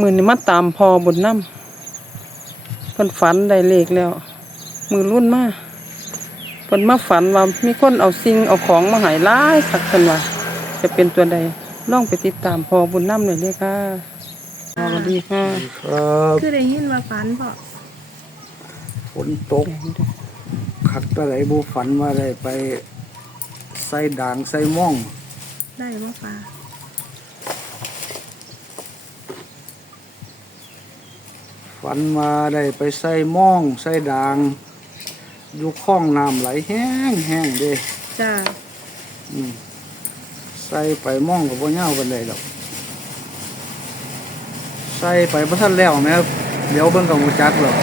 มือนี่มาตามพอบุญน้ำเพิ่นฝันได้เลขแล้ว มือรุ่นมาเพิ่นมาฝันว่ามีคนเอาสิ่งเอาของมาใหายหลายคักเพิ่นว่าจะเป็นตัวใดลองไปติดตามพอบุญน้ำหน่อยเลยค่ะสวัสดีค่ะครับคือได้ยินว่าฝันพ่อฝนตกขัดตะไหลบูฝันว่าได้ไปใส่ด่างใส่ม่อง ได้บ่ฟ้า ฝันว่าได้ไปใส่ม่องใส่ด่าง อยู่คลองน้ำไหลแห้งแห้งเด้จ้าอืมใส่ไปม่องกับพ่เง่ากันเลยหรอกใส่ไปพระท่านแล้วแหม่เดี๋ยวเบิ่งกับมูจักหรอก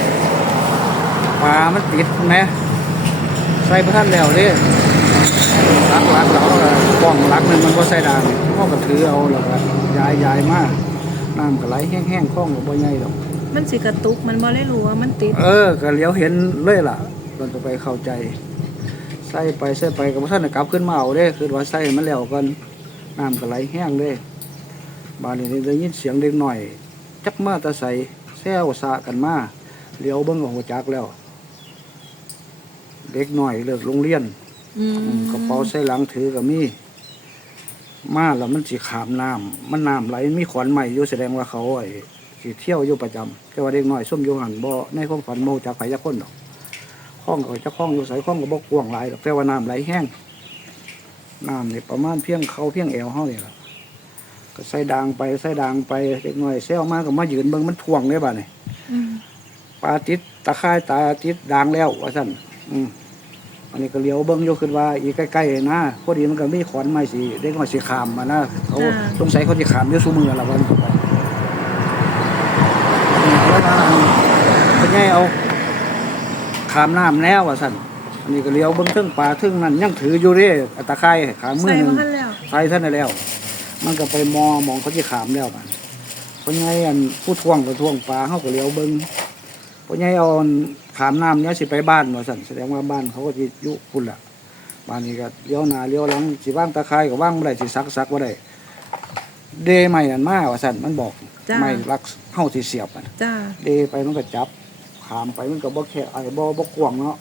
ปลามันติดแหมใส่พระท่านแล้วเด้รักรักเรากล้องรักหนึงมันก็ใส่ด่างพ่อก็ถือเอาแล้วก็ย้ายย้ายมาน้ำก็ไหลแห้งๆคลองกับพ่ใหญ่หรอก มันสิกระตุกมันบ่ได้รู้ว่ามันติด เออก็เลี้ยวเห็นเลยล่ะเราจะไปเข้าใจ ใส่ไปใส่ไปกับท่านน่ะกลับขึ้นมาเอาเด้คือว่าใส่มันแล้วกันน้ำก็ไหลแห้งเด้บานนี้ได้ยินเสียงเด็กหน่อย จักมาตะใส่แซวสะกันมาเลี้ยวเบิ้งกับหัวจักแล้ว เด็กหน่อยเลิกโรงเรียนอืมกระเป๋าใส่หลังถือกับมีมาแล้วมันสิขามน้ำมันน้ำไหลมีขอนใหม่อยู่แสดงว่าเขาไอ้ สิเที่ยวอยู่ประจำแต่ว่าเด็กน้อยส้มอยู่หันบ่ในความฝันโมจากไผจักคนดอกข้องก็จะข้องอยู่ใส่ข้องก็บ่กว้างหลายดอกแต่ว่าน้ำไหลแห้งน้ำนี่ประมาณเพียงเขาเพียงแอวเฮานี่ล่ะก็ใส่ดางไปใส่ดางไปเด็กน้อยแซวมาก็มายืนเบิ่งมันท่วงได้บัดนี่อืมปลาติดตะไคร้ตาติดดางแล้วว่าซั่นอืมอันนี้ก็เลี้ยวเบิ่งอยู่ขึ้นว่า อีกใกล้ๆนะพอดีมันก็มีขอนไม้สิเด็กน้อยสิขามมานะเขาสงสัยเขาสิขามอยู่ซุมือละวันต่อไปนี่แล้วนะเพิ่น ใหญ่เอาขามน้ำแล้วว่าซั่นอันนี้ก็เลี้ยวเบิ่งเทึงปลาเทึงนั่นยังถืออยู่เด้อัตะไคร้ขามมือใส่หนึบ่งทันแล้วใส่ท่านได้แล้ว มันก็ไปมอมองเขาสิขามแล้วบัดเพิ่นใหญ่อันผู้ทวงก็ทวงปลาเฮาก็เลี้ยวเบิ่งพ่อใหญ่เอาขามน้ำเนี่ยสิไปบ้านว่าสั่นแสดงว่าบ้านเขาก็สิอยุพุ่นละบ้านนี้ก็เลี้ยวหน้าเลี้ยวหลังสิว่างตะไคร้ก็ว่างบ่ได้สิซักซักบ่ได้เดใหม่นั่นมาว่าสั่นมันบอกจ้าไม่รักเฮาสิเสียบอะจ้าเดไปมันก็จับ ขามไปมันก็บ่แค่ไอ้บ่บ่กว้างเนาะ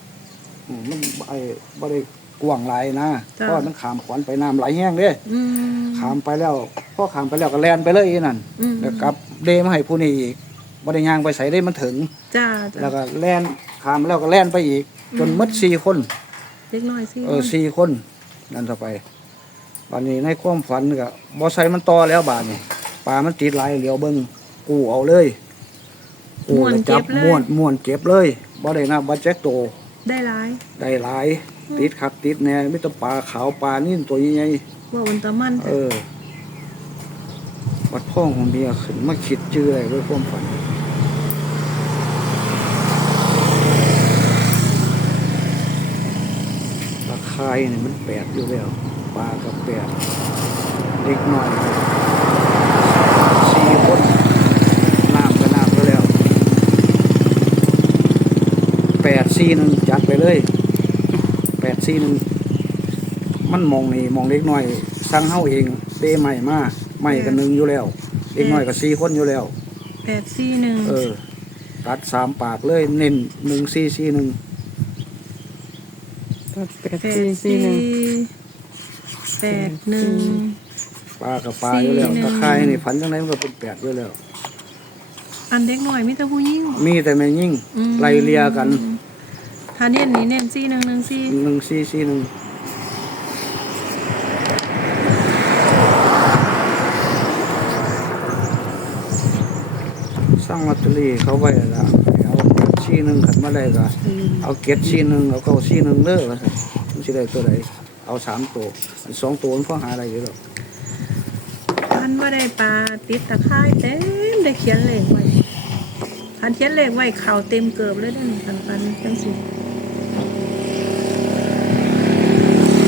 อืมมันไอ้บ่ได้กว้างหลายนะเพราะว่ามันขามขวานไปน้ำไหลแห้งเด้อืมขามไปแล้วพอขามไปแล้วก็แล่นไปเลยอีนั่นอืมแล้วกลับเดมาให้ผู้นี้อีกบ่ได้ย่างไปใส่ได้มันถึง จ้าแล้จ้าวก็แล่นขามแล้วก็แล่นไปอีก จนหมดสี่คน เล็กน้อยสิเออสี่คน นั่นต่อไปบานนี้ในความฝันก็บอใส่มันต่อแล้วบานนี้ปลามันติดหลายเหลียวเบิ้งกูเอาเลย กูแล้วจับม้วนม้วนเก็บเลยบ่ได้นับว่าแจ็คโตได้หลายได้หลาย ติดขัดติดแน่ไม่ต้องปลาขาวปลานิ่นตัวใหญ่ว่ามันตะมันๆเออ วัดพ่อของเมียขึ้นมาคิดชื่ออะไรไว้ความฝัน ตะไคร้นี่มันแปดอยู่แล้ว ปลาก็แปดเด็กหน่อยสี่คนน้ำก็น้ำก็แล้วแปด สี่หนึ่งจัดไปเลยแปดสี่หนึ่งมันมองนี่มองเล็กหน่อยสั่งเฮาเองเด้ใหม่มาใหม่กันหนึ่งอยู่แล้วเด็กหน่อยก็สี่คนอยู่แล้วแปดสี่หนึ่งเออตัดสามปากเลยเน้นหนึ่งสี่สี่หนึ่งแปดแปดสี่สี่สี่หนึ่งแปดหนึ่ง ปลากับปลาอยู่แล้วสี่หนึ่ง ตะไคร้นี่ฝันจังไดมันก็เป็นแปดอยู่แล้ว อันเด็กน้อยมีแต่ผู้หญิงมีแต่แม่ยิ่งอืมไล่เลียกัน ถ้าเน้นนี่เน้นสี่หนึ่งหนึ่งสี่หนึ่งสี่สี่หนึ่งสร้างลอตเตอรี่เขาไว้แล้วเอาสี่หนึ่งขันมาได้ก็เอาเก็ดสี่หนึ่งเอาเก้าสี่หนึ่งเลิกว่าซั่นมันสิได้ตัวใดเอาสามตัวอันสองตัวมันพอหาอะไรอยู่หรอกพันว่าได้ปลาติดตะไคร้เต็มได้เขียนเลขไว้พันเขียนเลขไว้เข่าเต็มเกือบเลยได้หนึ่งพันพันจังสิ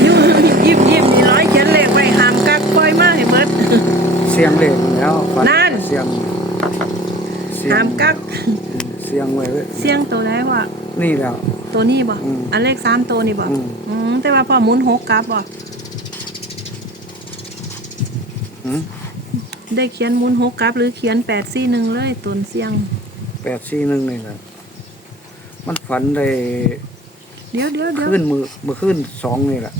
ยิ้มยิ้มยิ้มนี่ร้อยเขียนเลขไว้หามกักปล่อยมาให้เบิด เสียงเลขแล้วฝัน นั่น เสียงเสียง หามกัก เสียงไว้เว้ยเสียงตัวได้ว่านี่แล้ว ตัวนี้บ่อืมอันเลขสามตัวนี่บ่อืม อืมแต่ว่าพอหมุนหกกลับบ่หืมได้เขียนหมุนหกกลับ หรือเขียนแปดสี่หนึ่งเลยตนเสียง แปดสี่หนึ่งนี่แหละมันฝันได้เดี๋ยวเดี๋ยวเดี๋ยวขึ้นมือมือขึ้นสองนี่แหละ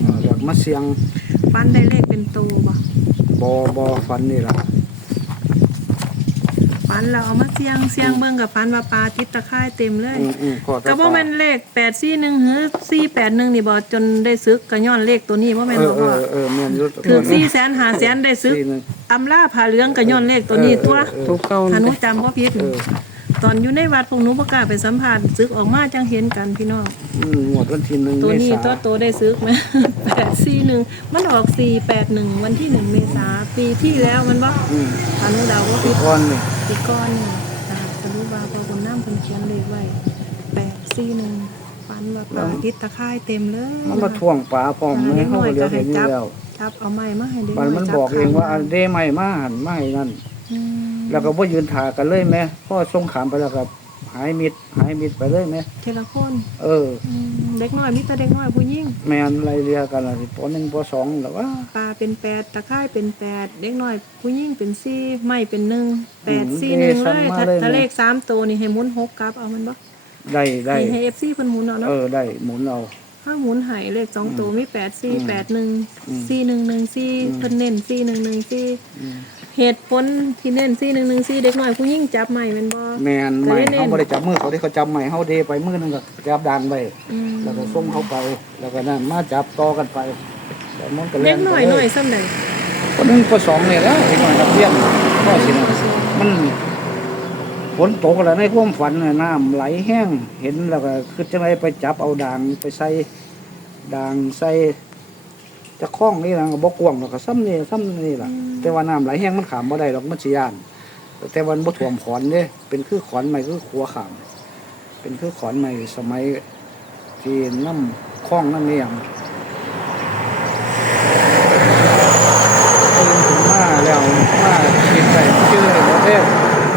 เอออยากมาเสียงฟันได้เลขเป็นโตบ่บอบอฝันนี่แหละ ฟันเราเอามาเสียงเสียงเบิ่งกับฟันว่าปลาติดตะไคร่เต็มเลยอืมอืมขอตาก็บ่แม่นเลขแปดสี่หนึ่งหรือสี่แปดหนึ่งนี่บ่จนได้ซึกก็ย้อนเลขตัวนี้บ่แม่นเอบ่อเอพ่ออเออแม่นอยู่ถือสี่แสนหาแสนได้ซึกสี่หนึ่งอำลาผ่าเหลืองก็ย้อนเลขตัวนี้ตัวเออตัวเก่าถ้าหนูนี่จำบ่ผิดเออตอนอยู่ในวัดพวกหนูบ่กล้าไปสัมภาษณ์ซึกออกมาจังเห็นกันพี่น้องอืมงวดวันที่หนึ่งตัวเมนี้ษาตัวโตได้ซึกไหมแปดสี่หนึ่ง มันออกสี่แปดหนึ่งวันที่หนึ่งเมษาปีที่แล้วมันบ่อืมอนุดาวว่าผิด ก้อนนี่ ตีก้อนนี่อ่าสรุปว่าพอคนน้ำคนเขียนเลขไว้แปดสี่หนึ่งฟันว่าปลาทิศตะค่ายเต็มเลยมันมาท่วงปลาพร้อมเลยเขาก็เดียวเห็นอยู่แล้วจับเอาไม้มาให้เด็กมันมันบอกเองว่าอันเดไม่มาหันไม่นั่นแล้วก็ว่ายืนถากันเลยแม่พ่อส่งขามไปแล้วครับ หายมิดหายมิดไปเลยแม่เทละคนเอออืมเด็กน้อยมิตรเด็กน้อยผู้หญิงแม่นไรเรียกันละสิปหนึ่งปสองแล้วว่า ปลาเป็นแปดตะไคร่เป็นแปดเด็กน้อยผู้หญิงเป็นสี่ไม้เป็นหนึ่งแปดสี่หนึ่งเลยถ้าถ้าเลขสามตัวนี่ให้หมุนหกกลับเอามันบ่ได้ได้ ให้ให้เอฟซีเพิ่นหมุนเอาเนาะเออได้หมุนเอา ถ้าหมุนใหายเลขสองตัวมีแปดสี่อืมแปดหนึ่งอืมสี่หนึ่งหนึ่งสี่อืมเพิ่นเน้นสี่หนึ่งหนึ่งสี่อืม เหตุผลที่เน้นสี่หนึ่งหนึ่งสี่เด็กน้อยผู้หญิงจับใหม่เป็นบ่แม่นก็ไม่ได้เน้น เขาบ่ได้จับมือเขาที่เขาจับใหม่เขาเดไปมือหนึงก็จับดังไปอืมแล้วก็ส่งเขาไป แล้วก็นั่นมาจับต่อกันไปแต่มันก็เด็เล่กนน้อยหน่อยซ้ำใดคนหนึ่งคนสองเนี่ยแล้วไอ้หน่อยนักเรียนก็สินะมันฝนตกแล้วในความฝันน่ะน้ำไหลแห้งเห็นแล้วก็คือจังไรไปจับเอาด่างไปใส่ด่างใส่ จะคล้องนี่นะก็บอกกวางแล้วก็ซ้ำนี่ซ้ำนี่ล่ะแต่ว่าน้ำไหลแห้งมันขามบ่ได้หรอกมันสิยาน แต่วันบ่ถ่วมขอนเด้เป็นคือขอนใหม่คือขัวขาม เป็นคือขอนใหม่สมัยที่น้ำคล้องน้ำเนียงตื่นขึ้นมาแล้วมาคิดไปชื่อเลยบ่เด้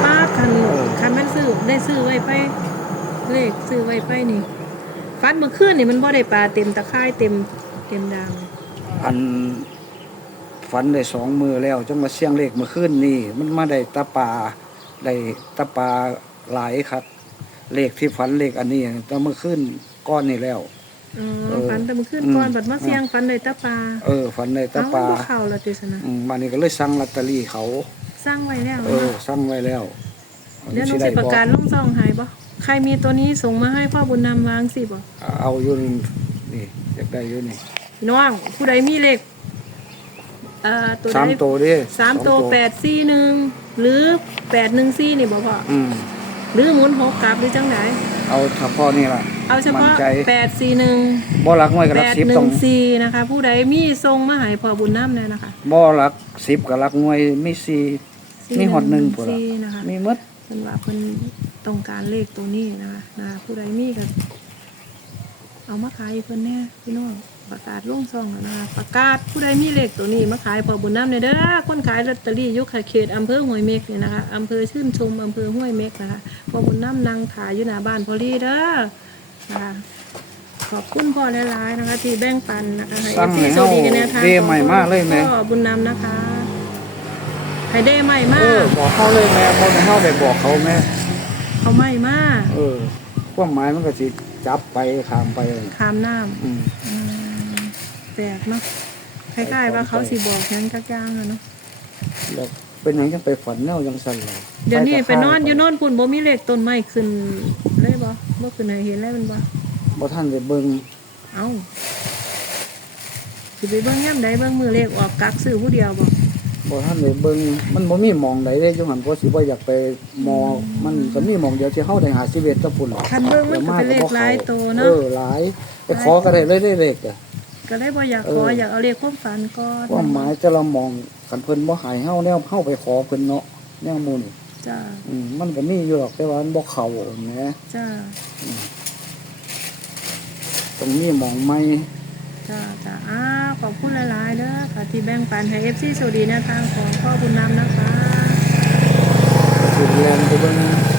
ป้าคันเออคันแม่นซื้อได้ซื้อไว้ไปเลขซื้อไว้ไปนี่ฟัดเมื่อคืนนี่มันบ่ได้ปลาเต็มตะไคร่เต็มเต็มดาง อันฝันได้สองมือแล้วจังมาเสียงเลขเมื่อคืนนี่ มันมาได้ตาปลาได้ตาปลาหลายครับ เลขที่ฝันเลขอันนี้แต่เมื่อคืนก้อนนี่แล้วอ๋อเออฟันแต่เมื่อคืนอืมก่อนบัดมาเสียงฟันได้ตะปลาเออฝันได้ตาเอ้าปลาบ่เข้าและติสนะอืมวันนี้ก็เลยสั่งลอตเตอรี่เขาสร้างไว้แล้วเออเนาะสั่งไว้แล้วเดี๋ยวหนูสิประกาศลงซองให้บ่ใครมีตัวนี้ส่งมาให้พ่อบุญนำวางสิบ่เอาอยู่นี่นี่อยากได้อยู่นี่ น้องผู้ใดมีเลขเอ่อตัวสามใดตัวดิสามตัวแปดสี่หนึ่งหรือแปดหนึ่งสี่นี่บ่พ่ออืมหรือหมุนหกกลับหรือจังไหนเอาเฉพาะนี่ล่ะเอาเฉพาะมั่นใจแปดสี่หนึ่งบ่หลักหน่วยกับหแปลักดสิบหนึ่ต้องงสี่นะคะ ผู้ใดมีทรงมาใหายพ่อบุญน้ำเนี่ยนะคะ บ่หลักสิบกับหลักหน่วยมีสี่สี่มีหอดหนึ่งพุ่นล่ะสี่นะคะ มีหมดเพิ่นว่าเพิ่นต้องการเลขตรงนี้นะคะนะคะผู้ใดมีก็เอามาขายให้เพิ่นแน่พี่น้อง ประกาศลงซองแล้วนะคะประกาศผู้ใดมีเลขตัวนี้มาขายพอบุญน้ำเนี่ยเด้อคนขายลอตเตอรี่อยุคเขตอำเภอห้วยเม็กเนี่ยนะคะอำเภอชื่นชมอำเภอห้วยเม็กนะคะพอบุญน้ำนางขายอยู่หน้าบ้านพอลีเด้อนะคะขอบคุณพ่อหลายๆนะคะ ที่แบ่งปันนะคะให้สั่งที่ให้โชเฮาคดีกันแนวทางเดใหม่มากเลยแม่พ่อบุญนำนะคะให้เดใหม่เอมาอกบอกเขาเลยแม่บ่ให้เฮาได้บอกเขาแม่เอาใหม่มากเออความหมายมันก็สิจับไปข้ามไปขามน้อืมำอืมแปลกเนาะคล้ายๆว่าเขาสิบอกแค่นั้นกักอย่างอะเนาะแล้วเป็นหยังจังไปฝันแนวจังซั่นล่ะเดี๋ยวนี้ไปนอนไปอยู่โนอนปุ่นบ่มีเลขต้นไม้ขึ้นเลยบ่บ่ขึ้นให้เห็นเลยมันบ่บ่ทันได้เบิ่งเอ้าสิไปเบิ่งย่ำใดเบิ่งมือเลขออกกักซื้อผู้เดียวบ่บ่ทันได้เบิ่งมันบ่มีหมองใดเด้จังหันบ่สิบ่อยากไปมอมันก็มีหมองเดียวที่เฮาได้หาชีวิตกับพุ่นคันเบิ่งมันก็เป็นเลขหลายโตเอเนาะอหลายไปขอก็ได้เลยได้เลขอะ ก็เลยบ่อยากขอเอออ อยากเอาเลขความฝันก่อนความหมายแต่ละหมองคันเพิ่นบ่ให้เฮาแนวเฮาไปขอเพิ่นเนาะแนวหมู่นี่จ้าอืมมันก็มีอยู่หรอกแต่ว่ามันบ่เข้าแหมจ้าต้องมีหมองใหม่จ้าจ้าอ้าวขอบคุณหลายๆเด้อค่ะที่แบ่งปันให้ FC สวัสดีแนวทางของพ่อบุญนำนะคะก็สิแลนไปเบิ่ง